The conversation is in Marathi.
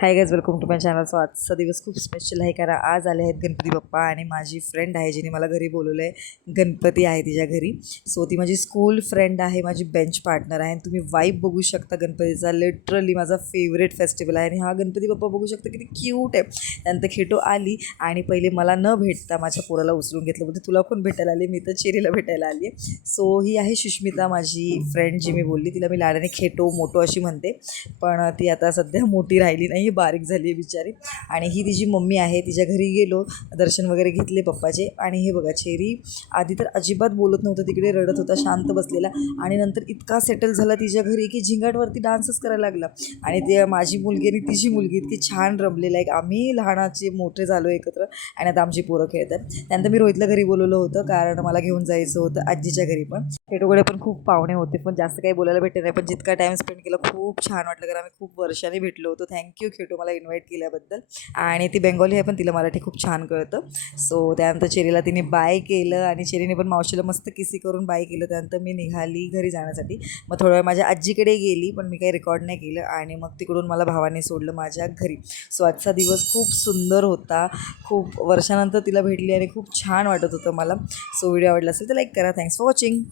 High guys, welcome to my channel. So आजचा दिवस खूप स्पेशल आहे कारण आज आले आहेत गणपती बाप्पा आणि माझी फ्रेंड आहे जिने मला घरी बोलवलं आहे. गणपती आहे तिच्या घरी. सो ती माझी स्कूल फ्रेंड आहे, माझी बेंच पार्टनर आहे. आणि तुम्ही वाईब बघू शकता गणपतीचा. लिटरली माझा फेवरेट फेस्टिवल आहे आणि हा गणपती बाप्पा बघू शकता किती क्यूट आहे. त्यानंतर खेटो आली आणि पहिले मला न भेटता माझ्या पोराला उचलून घेतलं. बोलते तुला कोण भेटायला आली? मी तर चेरीला भेटायला आली आहे. सो ही आहे सुष्मिता, माझी फ्रेंड जी मी बोलली. तिला मी लाडाने खेटो मोटो अशी म्हणते, पण ती आता सध्या मोठी राहिली नाही, बारीक झाली आहे बिचारी. आणि ही तिची मम्मी आहे. तिच्या घरी गेलो, दर्शन वगैरे घेतले पप्पाचे. आणि हे बघा, चेरी आधी तर अजिबात बोलत नव्हतं, तिकडे रडत होता शांत बसलेला. आणि नंतर इतका सेटल झाला तिच्या घरी की झिंगाटवरती डान्सच करायला लागला. आणि ते माझी मुलगी आणि तिची मुलगी इतकी छान रमलेलं आहे. आम्ही लहानाचे मोठे झालो एकत्र आणि आता आमची पोरं खेळतात. त्यानंतर मी रोहितला घरी बोलवलं होतं कारण मला घेऊन जायचं होतं आजीच्या घरी. पण खेटोकडे पण खूप पाहुणे होते, पण जास्त काही बोलायला भेटले नाही. पण जितका टाईम स्पेंड केला खूप छान वाटलं कारण आम्ही खूप वर्षांनी भेटलो होतो. थँक्यू खेटो मला इन्व्हाइट केल्याबद्दल. आणि ती बेंगॉली आहे पण तिला मराठी खूप छान कळतं. सो त्यानंतर चेरीला तिने बाय केलं आणि चेरीने पण मावशीला मस्त किसी करून बाय केलं. त्यानंतर मी निघाली घरी जाण्यासाठी. मग थोडा वेळ माझ्या आजीकडे गेली, पण मी काही रेकॉर्ड नाही केलं. आणि मग तिकडून मला भावाने सोडलं माझ्या घरी. सो आजचा दिवस खूप सुंदर होता. खूप वर्षानंतर तिला भेटली आणि खूप छान वाटत होतं मला. सो व्हिडिओ आवडला असेल तर लाईक करा. Thanks for watching.